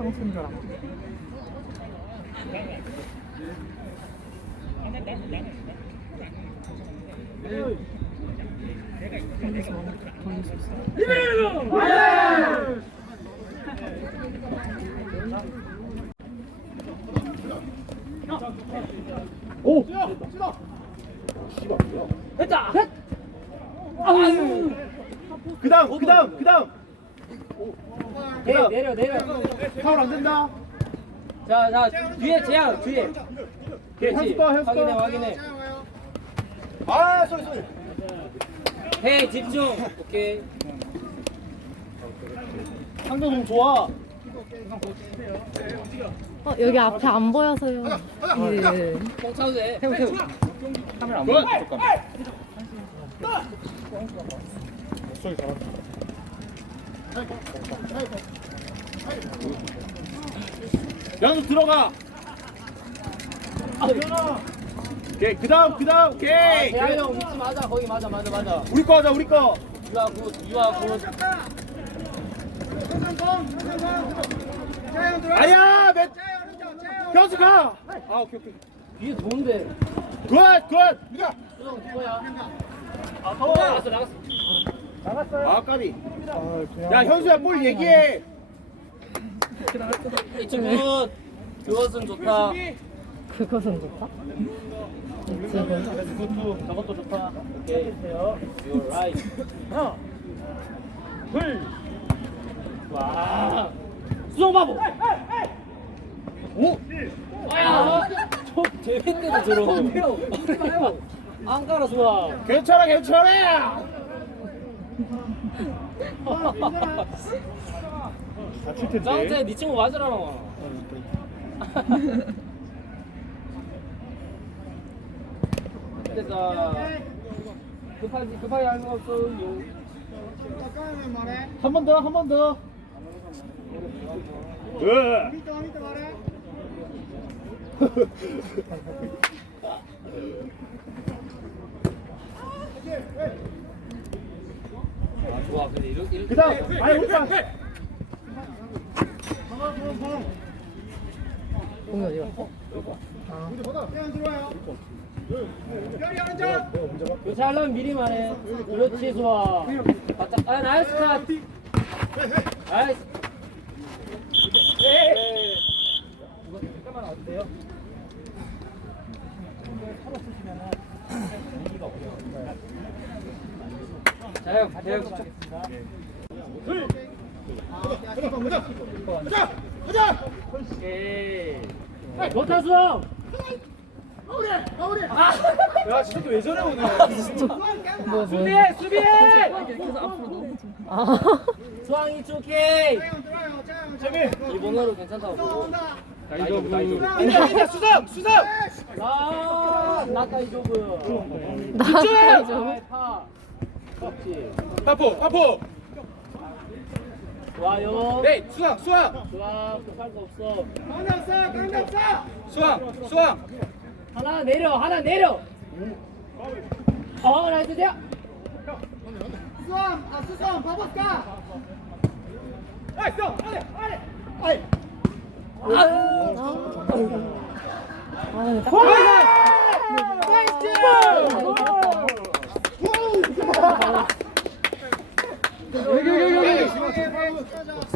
평순 드라마. 돌리지 마. 돌릴 수 있어. 오! 됐다. 아유. 그 다음 그 다음 그 다음 네, 내려 내려. 파울 안 된다 자, 자 뒤에 재양 뒤에. 그렇지. 현수 현수. 확인해 확인해. 아 쏘리 쏘리 해 집중. 오케이. 상대 공 좋아 어, 여기 앞에 안 보여서요. 예. 공 차도 돼. 카메라 안 보여 연수 들어가 오케이 그다음 그다음 오케이 재양 형 위치 맞아. 거기 맞아 맞아 맞아. 우리 거 하자 우리 거 유아 굿 유아 굿. 아야 몇 현수 가 아 오케이 오케이 뒤에 좋은데. 굿굿 수정 누구야? 아 더워. 나갔어 나갔어. 아 까비 야 현수야 볼 얘기해 이쪽 굿. 그것은 좋다. 그것은 좋다. 지금 그것도 저것도 좋다 오케이. You're right. 하나 둘 와. 수정 바보. 오! 아야. 저 재밌는데도 저러. 안 깔아 좋아. 괜찮아 괜찮아 다칠 텐데 짱태 니 친구 맞으라고. 됐다. 급하게 급하게 하는 거 없어요. 한 번 더 한 번 더 으. 아 좋아. 근데 이렇게 이렇게. 그다음 아니 우리 반 공이 어디 갔어? 교체 하려면 미리 말해. 그렇지 좋아. 바짝. 아 나이스 컷. 나이스. 이거 잠깐만 어때요? 자형 자형 시작하겠습니다. 오케이. 좋다 수영. 야 진짜 왜 저래 오늘 뭐, 뭐. 수비해 수비해. 아. 수왕이 오케이. 재민 일본어로 괜찮다고 보고. 나이저브. 인자 인자 수상 수상 아, 나까이 조브. 나까이 조브? 파. 파포 파포 좋아요. 네 수상 수상 좋아, 급할 거 없어. 수상 수상 하나 내려, 하나 내려. 어, 나이스 대 나이스 아래 아래 아이 아, 아, 딱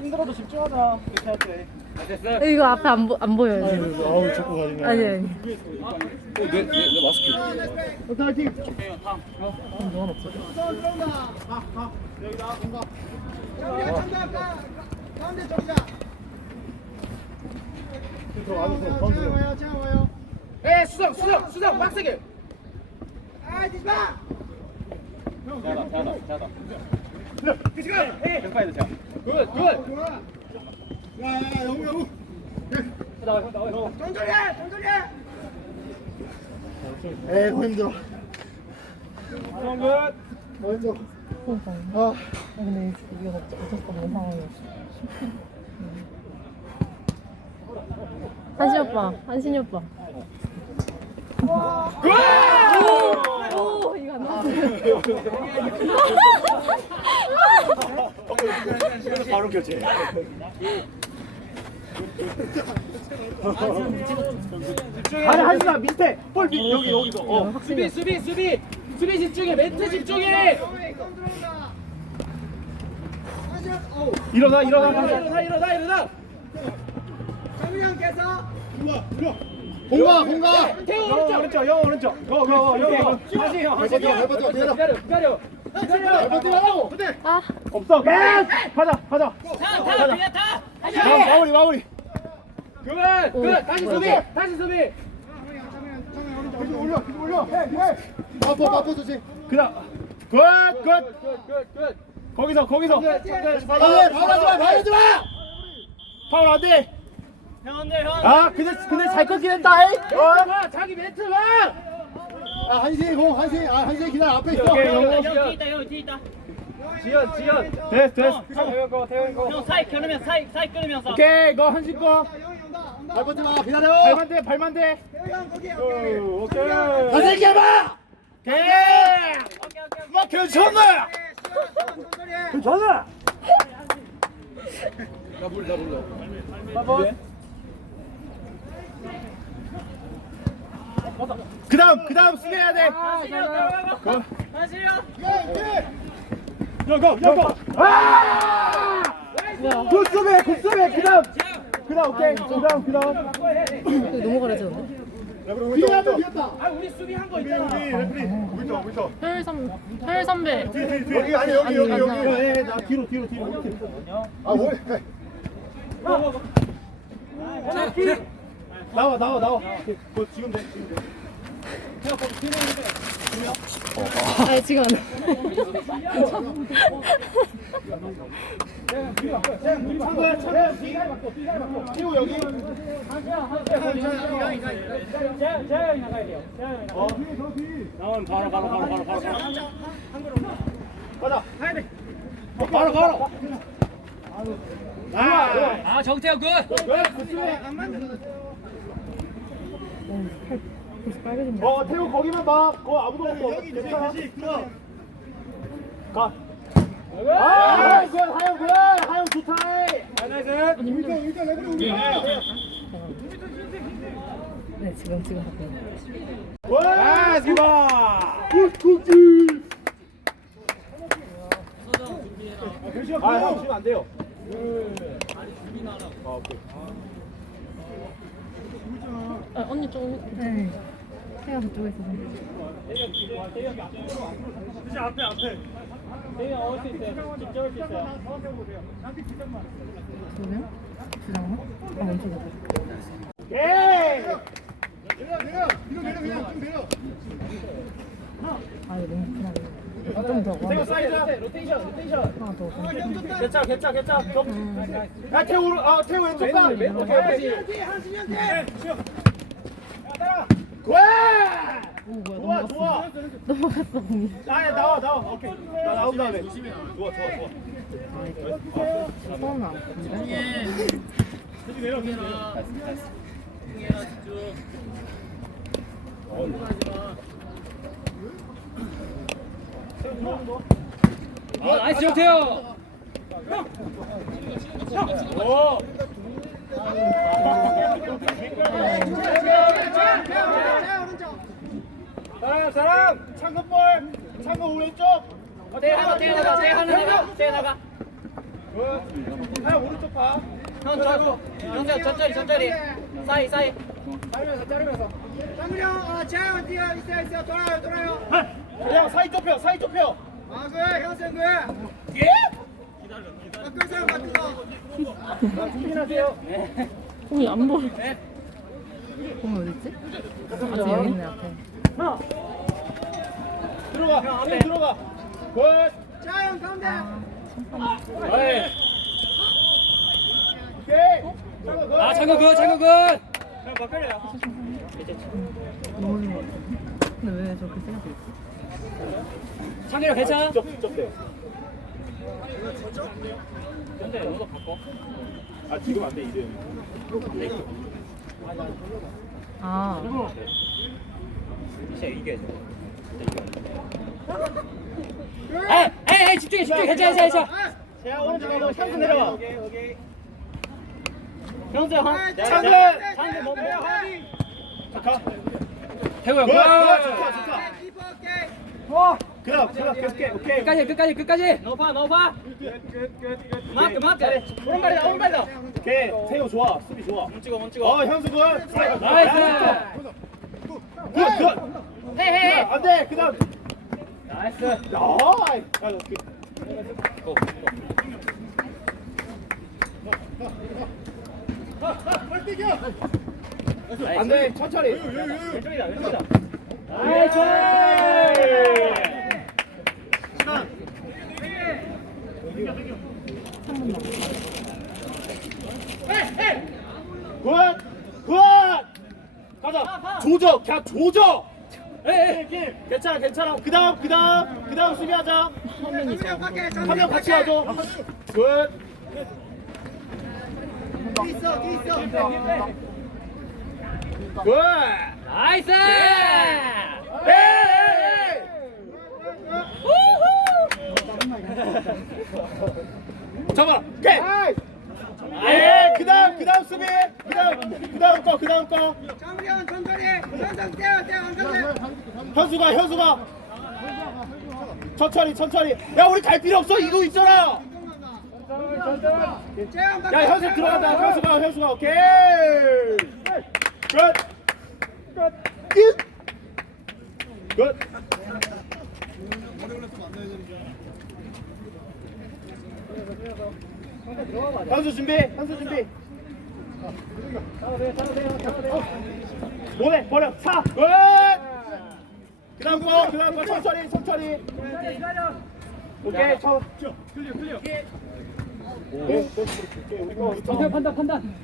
힘들어도 집중하자 이렇게 할때 됐어 이거 앞에 안, 보, 안 보여요. 지금. 아우 자꾸 가지네 아니, 아니. 내내 마스크 오케이 화이팅 그럼 너는 없어. 들어가서 가운데로 에 수상 수상 수상 빡세게 잘하다 그 시간 계속 봐야 돼 자. 굿굿 야야야 영우 영우 나와, 나와, 나와. 에이 힘들어 수상 굿 힘들어 그러니까. 아 아, 근데 어쩔 수 없는 상황이었어. 한신 오빠, 한신이 오빠. 오, 이거 안 나왔어. 바로 교체 아니 하지 마. 밑에. 볼 밑, 여기 여기서 어. 수비 수비 수비. 수비 집중해. 멘트 집중해. 일어나 일어나. 일어나 일어나 일어나. 공가 공가 태 우영 오른쪽 오른쪽 영 오른쪽 고고영 다시 형 다시 형 해봐 기다려 기다려 해봐 뛰라고 없어 가자 가자 가자 타타 그냥 타 마- 마무리 마무리 그만 그만 다시 수비 다시 수비 계속 올려 계속 올려 해해 바꿔 바꿔 주지 그다음 굿굿 굿굿굿 거기서 거기서 파울 파울 하지 마 파울 하지 마 파울 안돼 형 안돼 형. 아 근데 근데 잘 끊긴 했다 이. 어? 봐 자기 멘트 봐. 아 한시 공 한시 아 한시 기다려 앞에 있어. 오케이, 영. 형 뒤에 있다 형 뒤에 있다. 지연 지연. 됐어 됐어 태훈 거 태훈 거형 사이 끊으면 사이 사이 끊으면서. 오케이 이거 한식 거발 뻗지 마 기다려. 발만 돼 발만 돼 오, 오케이. 다시 이렇게 해봐. 오케이. 막 괜찮아. 괜찮아 그 다음 그 다음 수비해야 돼. 고. 여고 여고. 아! 굿 수비 굿 수비 그 다음 그 다음 오케이 그 다음 그 다음. 뒤에도 뒤에다 아 우리 수비 한거 있잖아 혈 선, 혈 선배. 여기 아니 여기 여기 여기 예, 예, 나 뒤로 뒤로 뒤로. 아 뭘? 나와 나와 나와. 그거 지금 돼 지금 돼. 아, 지금 안 돼. 창구야 창구야 뒤가 바꿔 뒤가 바꿔. 티오 여기. 재영이 나가야 돼요 어. 나오면 바로 바로 바로 바로 바로. 가자. 가야 돼. 어, 바로 바로. 아, 아 정태현 굿왜 굿수비? 어 태우 거기만 봐. 거 아무도 없어. 괜찮아. 가. 아, 굿 하영 굿 하영 좋다. 네, 지금, 지금 바꿔요. 와, 스바. 굿 굿 굿 아, 형 지금 안 돼요. 아, 오케이. 아, 언니 좀. 네. 제가 그쪽에 있어서. 재영이 어울 수 있어요 직접 올수 있어요? 두 장만? 아, 봐. 오케이. 내려 내려 뒤로 내려 그냥 좀 내려 아, 이거 너무 크다. 좀더 하나 사이드. 로테이션 로테이션 더. 괜찮아, 괜찮아, 괜찮아. 좀. 야, 태우, 아, 태우 왼쪽 가. 오케이, 오케이. 와! 오, 뭐야, 좋아, 넘어갔어. 좋아. 넘어갔어, 공이. 아, 나와, 나와. 오케이. 나 나온 다음에. 좋아, 좋아, 좋아. 아, 이거. 처음 나왔는데. 아 나이스 정태현 오. 사람, 사람. 창근볼. 창근 오른쪽. 대 하나 대 나가 대 하나 나가 대 나가 굿. 하영 오른쪽 봐. 형 저, 형태 천천히 천천히 사이 사이 자르면서, 자르면서. 장훈이 형, 아, 재현 뛰어, 있어, 있어, 돌아요, 돌아요. 그냥 사이 좁혀, 사이 좁혀. 아, 그래. 예? 공이 안 보여. 공이 어딨지? 아, 저 여기 있네, 앞에. 들어가, 네, 들어가. 굿. 재현 가운데. 어이. 오케이. 창근 굿. 아 장군 굿 장군 굿 너무 좋은 것 같아. 근데 왜 저렇게 있지? 창규랑 괜찮아? 직접, 직접 돼. 근데 너도 바꿔 아, 지금 안 돼, 이름. 아, 진짜 이겨야 돼 에이 에이 집중해 집중해 괜찮아 괜찮아 자, 오른쪽 내려, 샹스 내려와. 현수 한 창근! 창근 뭐 뭐야? 가. 태우야. 좋다, 좋다. 오케이. 그다음, 그다음 계속해. 오케이. 끝까지 끝까지 끝까지. 너파 너파. 마크 마크. 오른발이다 오른발이다. 오케이. 태우 좋아. 수비 좋아. 못 찍어, 못 찍어. 어, 현수 굿. 나이스. 굿, 굿. 헤헤. 안 돼. 그다음. 나이스. 나이. 아, 그- 안 돼. 천천히. 왼쪽이다. 왼쪽이다. 나이스. 굿! 굿! 가자. 조져. 그냥 조져. 에이, 괜찮아, 괜찮아. 그 다음, 그 다음, 그 다음 수비하자. 한명 밖에 한명 같이 하죠. 굿. 뒤 있어 뒤 있어. 굿. 나이스. 에이! 잡아. 오케이. 예, 그다음, 그다음 수비. 그다음, 그다음 거, 그다음 거. 정우현 천천히. 현성 떼어 떼어 현성. 현수가, 현수가. 천천히, 천천히. 야, 우리 갈 필요 없어. 이거 있잖아. 야, 현수 들어간다. 현수가, 현수가. 오케이. 굿. 굿. 굿. 굿. 현수 준비. 현수 준비. 뭐래? 버려. 차. 굿. 그다음 거, 그다음 거 천천히, 천천히. 오케이, 쳐. 클리어, 클리어. 오케이, 판단 판단.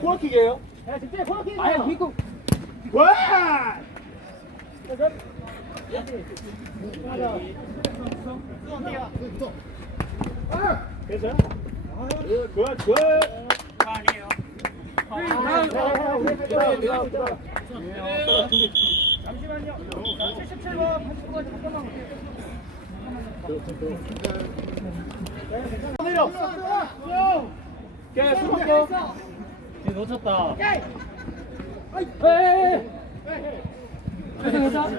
코너킥이에요. 야 진짜 코너킥. 아야 뒷공. 와! 괜 찮아? 굿, 굿, 굿. 아니에요. 내려. 수비 거. 놓쳤다. 에이.